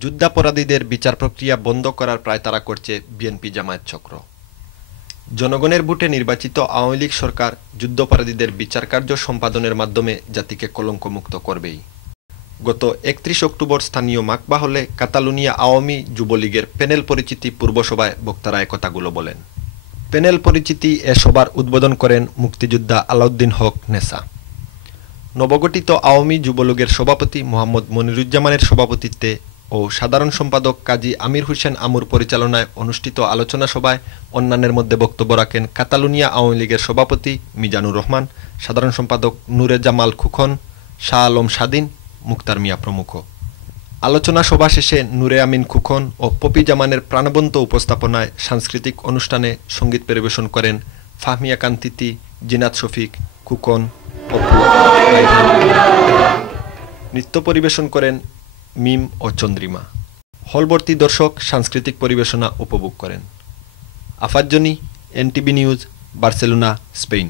যুদ্ধাপরাধীদের বিচার প্রক্রিয়া বন্ধ করার প্রায়তারা করছে বিএনপি জামায়াত চক্র। জনগণের ভোটে নির্বাচিত আওয়ামী লীগ সরকার যুদ্ধাপরাধীদের বিচার কার্য সম্পাদনের মাধ্যমে জাতিকে কলঙ্কমুক্ত করবেই। গত ৩১ অক্টোবর স্থানীয় মাকবা হলে কাতালুনিয়া আওয়ামী যুবলীগের প্যানেল পরিচিতি পূর্বসভায় বক্তারা একথাগুলো বলেন। প্যানেল পরিচিতি এ সভার উদ্বোধন করেন মুক্তিযোদ্ধা আলাউদ্দিন হক নেসা। নবগঠিত আওয়ামী যুবলীগের সভাপতি মোহাম্মদ মনিরুজ্জামানের সভাপতিত্বে ও সাধারণ সম্পাদক কাজী আমির হোসেন আমুর পরিচালনায় অনুষ্ঠিত আলোচনা সভায় অন্যান্যের মধ্যে বক্তব্য রাখেন কাতালুনিয়া আওয়ামী লীগের সভাপতি মিজানুর রহমান, সাধারণ সম্পাদক নূরে জামাল খুকন, শাহ আলম স্বাধীন, মুক্তার মিয়া প্রমুখ। আলোচনা সভা শেষে নূরে আমিন খুকন ও পপি জামানের প্রাণবন্ত উপস্থাপনায় সাংস্কৃতিক অনুষ্ঠানে সঙ্গীত পরিবেশন করেন ফাহমিয়া কান্তিতি, জিনাত শফিক, খুকন, অপু, নৃত্য পরিবেশন করেন মিম ও চন্দ্রিমা। হলভর্তি দর্শক সাংস্কৃতিক পরিবেশনা উপভোগ করেন। আফাজ্জনী, এনটিভি নিউজ, বার্সেলোনা, স্পেন।